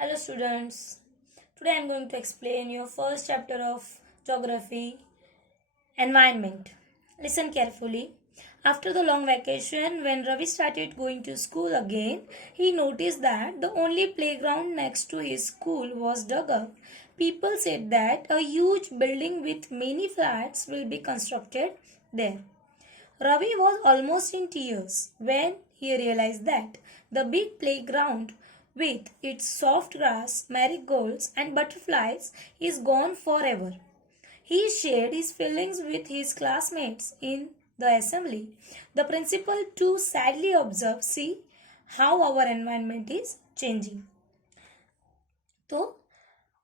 Hello students. Today I am going to explain your first chapter of geography, environment. Listen carefully. After the long vacation, when Ravi started going to school again, he noticed that the only playground next to his school was dug up. People said that a huge building with many flats will be constructed there. Ravi was almost in tears when he realized that the big playground with its soft grass, marigolds, and butterflies is gone forever. He shared his feelings with his classmates in the assembly. The principal too sadly observed, see how our environment is changing. तो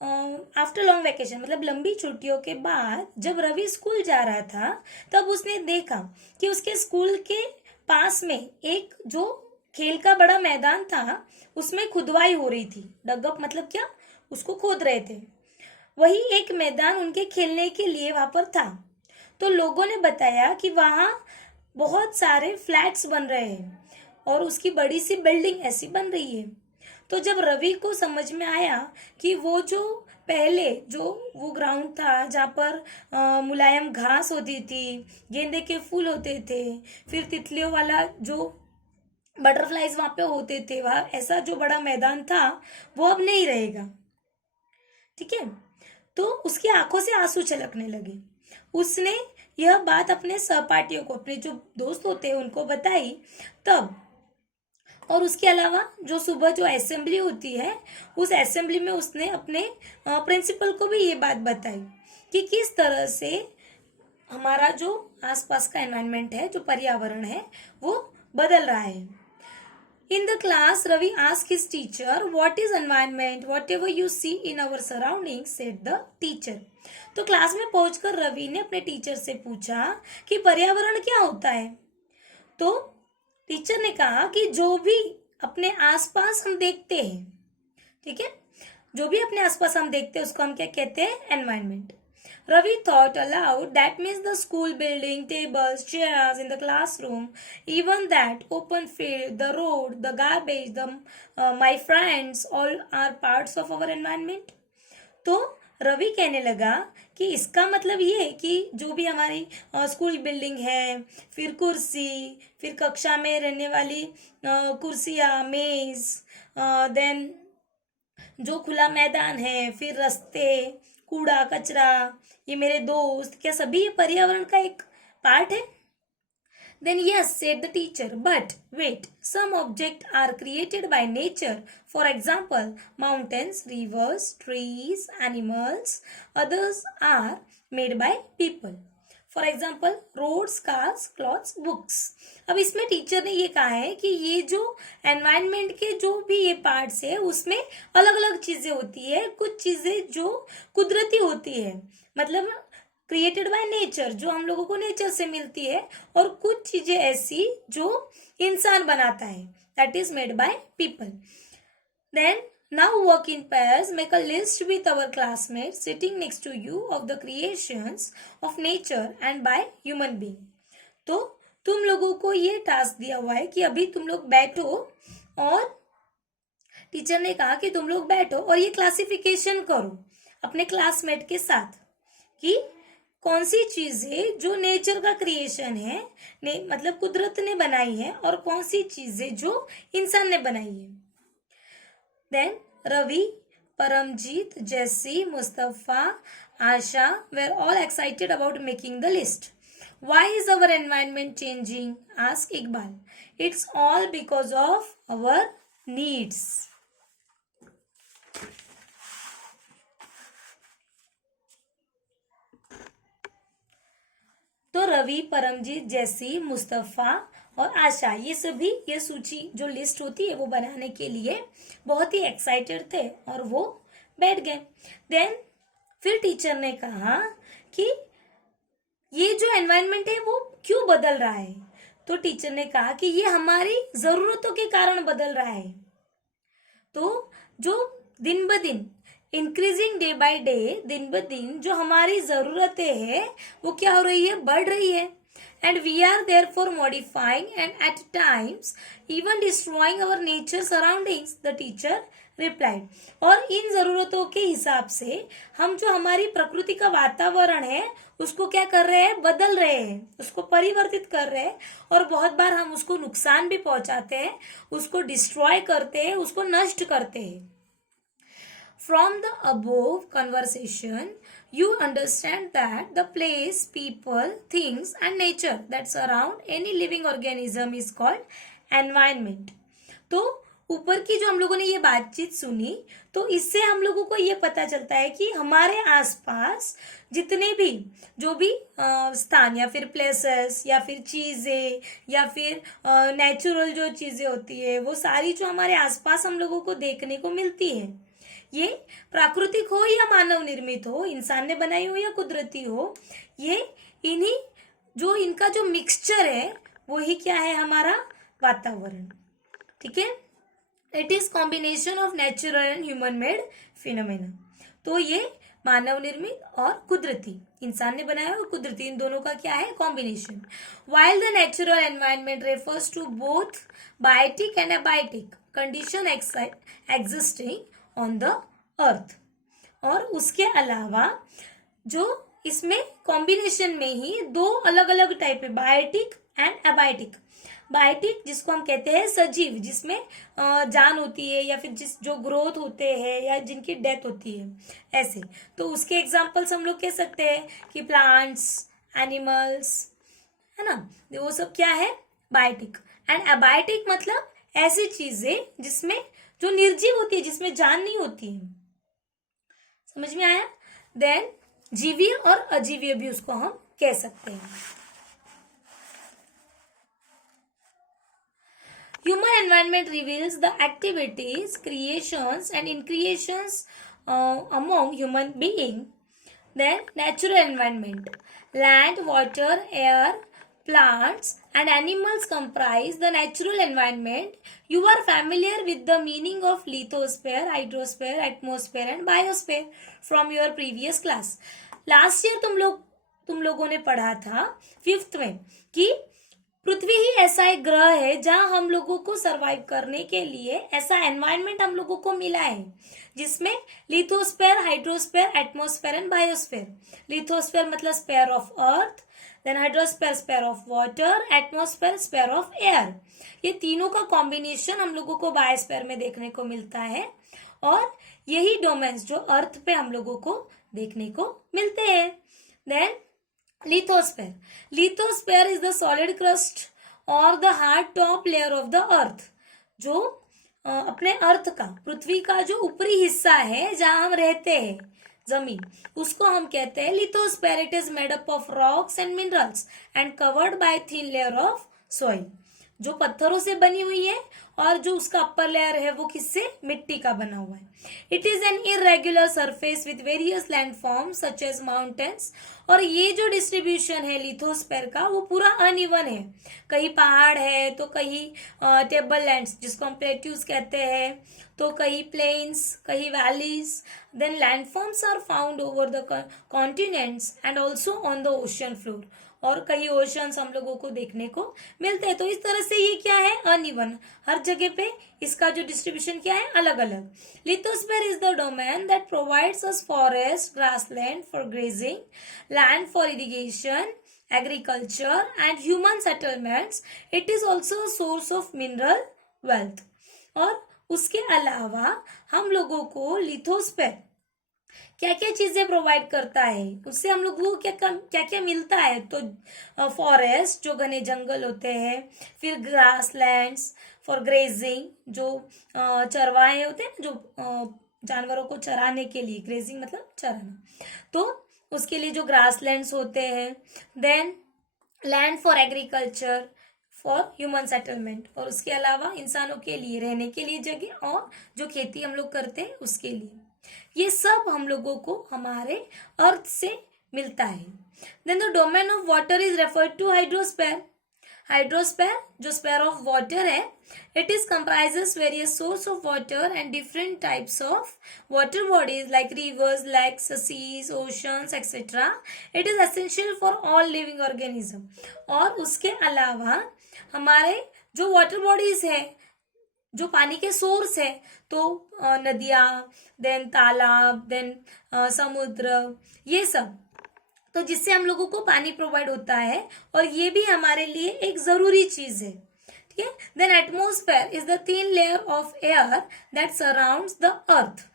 after long vacation मतलब लंबी छुट्टियों के बाद जब Ravi school जा रहा था तब उसने देखा कि उसके स्कूल के पास में एक जो खेल का बड़ा मैदान था उसमें खुदवाई हो रही थी। डगअप मतलब क्या, उसको खोद रहे थे। वही एक मैदान उनके खेलने के लिए वहां पर था। तो लोगों ने बताया कि वहां बहुत सारे फ्लैट्स बन रहे हैं और उसकी बड़ी सी बिल्डिंग ऐसी बन रही है। तो जब रवि को समझ में आया कि वो जो पहले जो वो ग्राउंड था जहाँ पर मुलायम घास होती थी, गेंदे के फूल होते थे, फिर तितलियों वाला जो बटरफ्लाईज वहां पे होते थे, वहां ऐसा जो बड़ा मैदान था वो अब नहीं रहेगा। ठीक है, तो उसकी आंखों से आंसू छलकने लगे। उसने यह बात अपने सहपाठियों को, अपने जो दोस्त होते हैं उनको बताई तब। और उसके अलावा जो सुबह जो असेंबली होती है उस असेंबली में उसने अपने प्रिंसिपल को भी ये बात बताई कि किस तरह से हमारा जो आसपास का एनवायरनमेंट है, जो पर्यावरण है, वो बदल रहा है। In the class, Ravi asked his teacher, "What is environment? Whatever you see in our surroundings," said the teacher. तो क्लास में पहुंचकर रवि ने अपने टीचर से पूछा कि पर्यावरण क्या होता है। तो टीचर ने कहा कि जो भी अपने आसपास हम देखते हैं, ठीक है, जो भी अपने आसपास हम देखते हैं उसको हम क्या कहते हैं, environment. Ravi thought aloud, that means the school building, tables, chairs in the classroom, even that open field, the road, the garbage, my friends, all are parts of our environment. तो रवि कहने लगा कि इसका मतलब ये है कि जो भी हमारी स्कूल बिल्डिंग है, फिर कुर्सी, फिर कक्षा में रहने वाली कुर्सियाँ, मेज, देन जो खुला मैदान है, फिर रास्ते, कूड़ा कचरा, ये मेरे दोस्त, क्या सभी ये पर्यावरण का एक पार्ट है? Then yes, said the teacher, but wait, some objects are created by nature. For example, mountains, rivers, trees, animals. Others are made by people. For example roads, cars, clothes, books. अब इसमें teacher ने ये कहा है कि ये जो environment के जो भी ये पार्ट्स है उसमें अलग अलग चीजें होती है। कुछ चीजें जो कुदरती होती है, मतलब क्रिएटेड बाय नेचर, जो हम लोगों को नेचर से मिलती है, और कुछ चीजें ऐसी जो इंसान बनाता है, that is made by people. Then now work in pairs, make a list with our classmates sitting next to you of the creations of nature and by human being. तो तुम लोगों को ये टास्क दिया हुआ है कि अभी तुम लोग बैठो और टीचर ने कहा कि तुम लोग बैठो और ये क्लासिफिकेशन करो अपने क्लासमेट के साथ कि कौन सी चीजें जो नेचर का क्रिएशन है, मतलब कुदरत ने बनाई है, और कौन सी चीजें जो इंसान ने बनाई है। Then Ravi, Paramjeet, Jesse, Mustafa, Asha were all excited about making the list. Why is our environment changing? Asked Iqbal. It's all because of our needs. तो रवि, परमजीत, जैसी, मुस्तफा और आशा, ये सभी ये सूची जो लिस्ट होती है वो बनाने के लिए बहुत ही एक्साइटेड थे और वो बैठ गए। देन फिर टीचर ने कहा कि ये जो एनवायरनमेंट है वो क्यों बदल रहा है। तो टीचर ने कहा कि ये हमारी जरूरतों के कारण बदल रहा है। तो जो दिन ब दिन इंक्रीजिंग डे बाय डे, दिन ब दिन जो हमारी जरूरतें हैं वो क्या हो रही है, बढ़ रही है। And we are therefore modifying and at times even destroying our nature surroundings, the teacher replied. और इन जरूरतों के हिसाब से हम जो हमारी प्रकृति का वातावरण है उसको क्या कर रहे हैं, बदल रहे हैं, उसको परिवर्तित कर रहे हैं, और बहुत बार हम उसको नुकसान भी पहुंचाते हैं, उसको डिस्ट्रॉय करते हैं, उसको नष्ट करते हैं. From the above conversation, you understand that the place, people, things and nature that surround any living organism is called environment. तो ऊपर की जो हम लोगों ने ये बातचीत सुनी, तो इससे हम लोगों को ये पता चलता है कि हमारे आसपास जितने भी जो भी स्थान या फिर प्लेसेस या फिर चीजें या फिर नेचुरल जो चीजें होती है, वो सारी जो हमारे आसपास हम लोगों को देखने को मिलती है, ये प्राकृतिक हो या मानव निर्मित हो, इंसान ने बनाई हो या कुदरती हो, ये इन्हीं जो इनका जो मिक्सचर है वो ही क्या है, हमारा वातावरण. ठीक है. It is combination of natural and human made phenomena. तो ये मानव निर्मित और कुदरती, इंसान ने बनाया और कुदरती, इन दोनों का क्या है, combination. While the natural environment refers to both biotic and abiotic condition existing on the earth. और उसके अलावा जो इसमें कॉम्बिनेशन में ही दो अलग अलग टाइप है, बायोटिक एंड एबायोटिक. बायोटिक जिसको हम कहते हैं सजीव, जिसमें जान होती है या फिर जो ग्रोथ होते हैं या जिनकी डेथ होती है, ऐसे. तो उसके एग्जांपल्स हम लोग कह सकते हैं कि प्लांट्स, एनिमल्स, है ना, वो सब क्या है, बायोटिक. एंड एबायोटिक मतलब ऐसी चीजें जिसमें जो निर्जीव होती है, जिसमें जान नहीं होती है. समझ में आया. देन जीवीय और अजीवीय भी उसको हम कह सकते हैं. Human environment reveals the activities, creations and increations among human beings. Then natural environment. Land, water, air, plants and animals comprise the natural environment. You are familiar with the meaning of lithosphere, hydrosphere, atmosphere and biosphere from your previous class. Last year तुम लोगों ने पढ़ा था 5th में कि पृथ्वी ही ऐसा एक ग्रह है जहां हम लोगों को सरवाइव करने के लिए ऐसा एनवायरनमेंट हम लोगों को मिला है, जिसमें lithosphere, hydrosphere, atmosphere and biosphere. Lithosphere मतलब sphere of earth, then hydrosphere sphere of water, atmosphere sphere of air. ये तीनों का कॉम्बिनेशन हम लोगों को बायोस्फेयर में देखने को मिलता है, और यही डोमेन्स जो अर्थ पे हम लोगों को देखने को मिलते हैं. Then lithosphere. Lithosphere is the solid crust or the hard top layer of the earth. जो अपने अर्थ का, पृथ्वी का जो ऊपरी हिस्सा है जहां हम रहते हैं, जमीन, उसको हम कहते हैं lithosphere. It is made up of rocks and minerals and covered by thin layer of soil. जो पत्थरों से बनी हुई है और जो उसका अपर लेयर है वो किससे, मिट्टी का बना हुआ है. It is an irregular surface with various landforms such as mountains. और ये जो डिस्ट्रीब्यूशन है लिथोस्फेयर का वो पूरा अनइवन है. कहीं पहाड़ है तो कहीं टेबल लैंड्स जिसको हम प्लेट्यूज कहते हैं, तो कहीं प्लेन्स, कहीं valleys. Then landforms are found over the continents and also on the ocean floor. और कई ओशंस हम लोगों को देखने को मिलते हैं. तो इस तरह से ये क्या है, अनइवन, हर जगह पे इसका जो डिस्ट्रीब्यूशन क्या है, अलग अलग. Lithosphere is the domain that provides us forest, grassland for grazing, land for irrigation, agriculture and human settlements. It is also a source of mineral wealth. और उसके अलावा हम लोगों को लिथोस्फेयर क्या क्या चीजें प्रोवाइड करता है, उससे हम लोगों को क्या क्या मिलता है. तो फॉरेस्ट जो घने जंगल होते हैं, फिर ग्रास लैंड्स फॉर ग्रेजिंग जो चरवाहे होते हैं, जो जानवरों को चराने के लिए, ग्रेजिंग मतलब चराना, तो उसके लिए जो ग्रास लैंड्स होते हैं. Then land for agriculture, for human settlement, और उसके अलावा इंसानों के लिए रहने के लिए जगह, और जो खेती हम लोग करते हैं उसके लिए. ये सब हम लोगों को हमारे अर्थ से मिलता है. Then the domain of water is referred to hydrosphere. Hydrosphere जो स्फेयर ऑफ वाटर है, it is comprises various source of water and different types of water bodies like rivers, lakes, seas, oceans etcetera. It is essential for all living organism. और उसके अलावा हमारे जो water bodies है, जो पानी के सोर्स है, तो नदियां, देन तालाब, देन समुद्र, ये सब, तो जिससे हम लोगों को पानी प्रोवाइड होता है, और ये भी हमारे लिए एक जरूरी चीज है, ठीक है। Then atmosphere is the thin layer of air that surrounds the earth.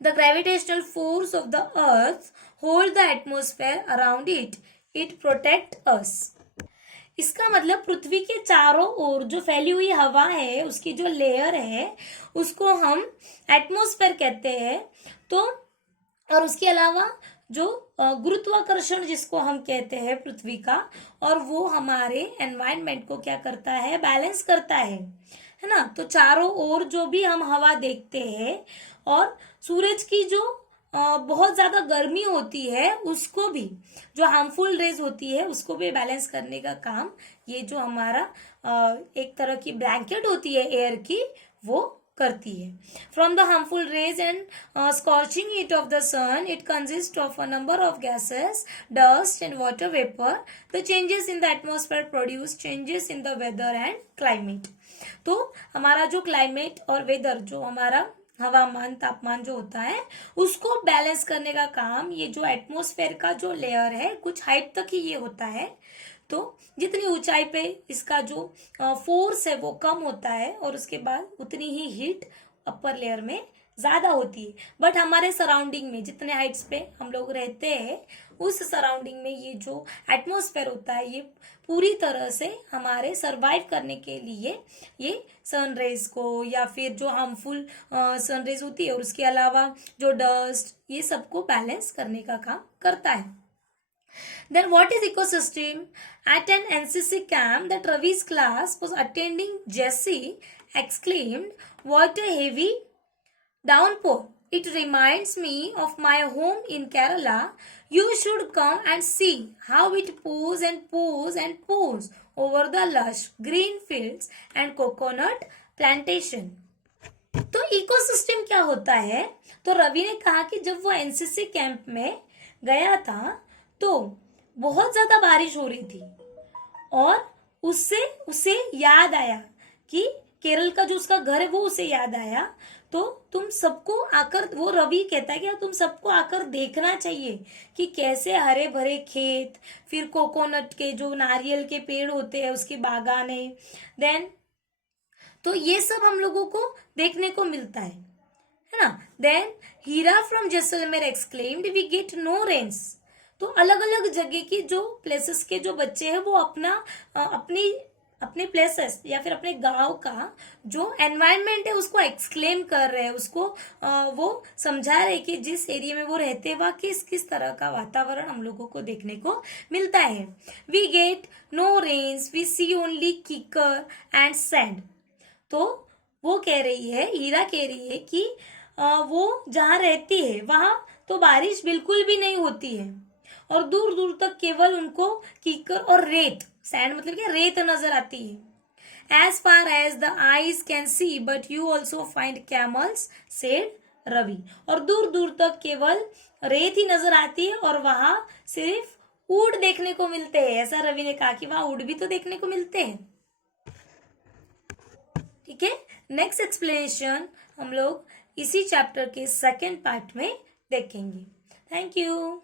The gravitational force of the earth hold the atmosphere around it. It protect us. इसका मतलब पृथ्वी के चारों ओर जो फैली हुई हवा है, उसकी जो लेयर है, उसको हम एटमॉस्फेयर कहते हैं. तो और उसके अलावा जो गुरुत्वाकर्षण जिसको हम कहते हैं पृथ्वी का, और वो हमारे एनवायरनमेंट को क्या करता है, बैलेंस करता है ना. तो चारों ओर जो भी हम हवा देखते हैं, और सूरज की जो बहुत ज्यादा गर्मी होती है, उसको भी, जो हार्मफुल रेज होती है, उसको भी बैलेंस करने का काम ये जो हमारा एक तरह की ब्लैंकेट होती है एयर की, वो करती है. From the harmful rays and scorching heat of the sun, it consist of a number of gases, dust and water vapour. The changes in the atmosphere produce changes in the weather and climate. तो हमारा जो climate और weather, जो हमारा हवामान, तापमान जो होता है, उसको बैलेंस करने का काम ये जो एटमॉस्फेयर का जो लेयर है, कुछ हाइट तक ही ये होता है. तो जितनी ऊंचाई पे इसका जो फोर्स है वो कम होता है, और उसके बाद उतनी ही हीट अपर लेयर में ज्यादा होती है. बट हमारे सराउंडिंग में जितने हाइट्स पे हम लोग रहते हैं, उस सराउंडिंग में ये जो एटमॉस्फेयर होता है, ये पूरी तरह से हमारे सरवाइव करने के लिए ये सनरेज को, या फिर जो हार्मफुल सनरेज होती है, और उसके अलावा जो डस्ट, ये सबको बैलेंस करने का काम करता है. Then what is ecosystem? At an NCC camp that Ravi's class was attending, Jesse exclaimed, "What a heavy downpour! It reminds me of my home in Kerala. You should come and see how it pours and pours and pours over the lush green fields and coconut plantation." तो ecosystem क्या होता है? तो रवि ने कहा कि जब वो एनसीसी कैंप में गया था, तो बहुत ज्यादा बारिश हो रही थी, और उससे उसे याद आया कि केरल का जो उसका घर है, वो उसे याद आया. तो तुम सबको आकर, वो रवि कहता है कि तुम सबको आकर देखना चाहिए कि कैसे हरे भरे खेत, फिर कोकोनट के जो नारियल के पेड़ होते हैं, उसके बागाने, देन तो ये सब हम लोगों को देखने को मिलता है ना. Then Heera from Jaisalmer exclaimed, "we get no rains." तो अलग अलग जगह की जो प्लेसेस के जो बच्चे हैं, वो अपने प्लेसेस या फिर अपने गांव का जो एनवायरनमेंट है, उसको एक्सक्लेम कर रहे हैं, उसको वो समझा रहे कि जिस एरिया में वो रहते हैं, वहाँ किस किस तरह का वातावरण हम लोगों को देखने को मिलता है. We get no rains, we see only kikar and sand. तो वो कह रही है, हीरा कह रही है कि वो जहाँ रहती है, वहां तो बारिश बिल्कुल भी नहीं होती है, और दूर दूर तक केवल उनको कीकर और रेत, सैंड मतलब क्या, रेत नजर आती है. As far as the eyes can see but you also find camels, said Ravi. और दूर दूर तक केवल रेत ही नजर आती है, और वहां सिर्फ ऊंट देखने को मिलते हैं. ऐसा रवि ने कहा कि वहां ऊंट भी तो देखने को मिलते हैं. ठीक है. नेक्स्ट एक्सप्लेनेशन हम लोग इसी चैप्टर के सेकेंड पार्ट में देखेंगे. Thank you.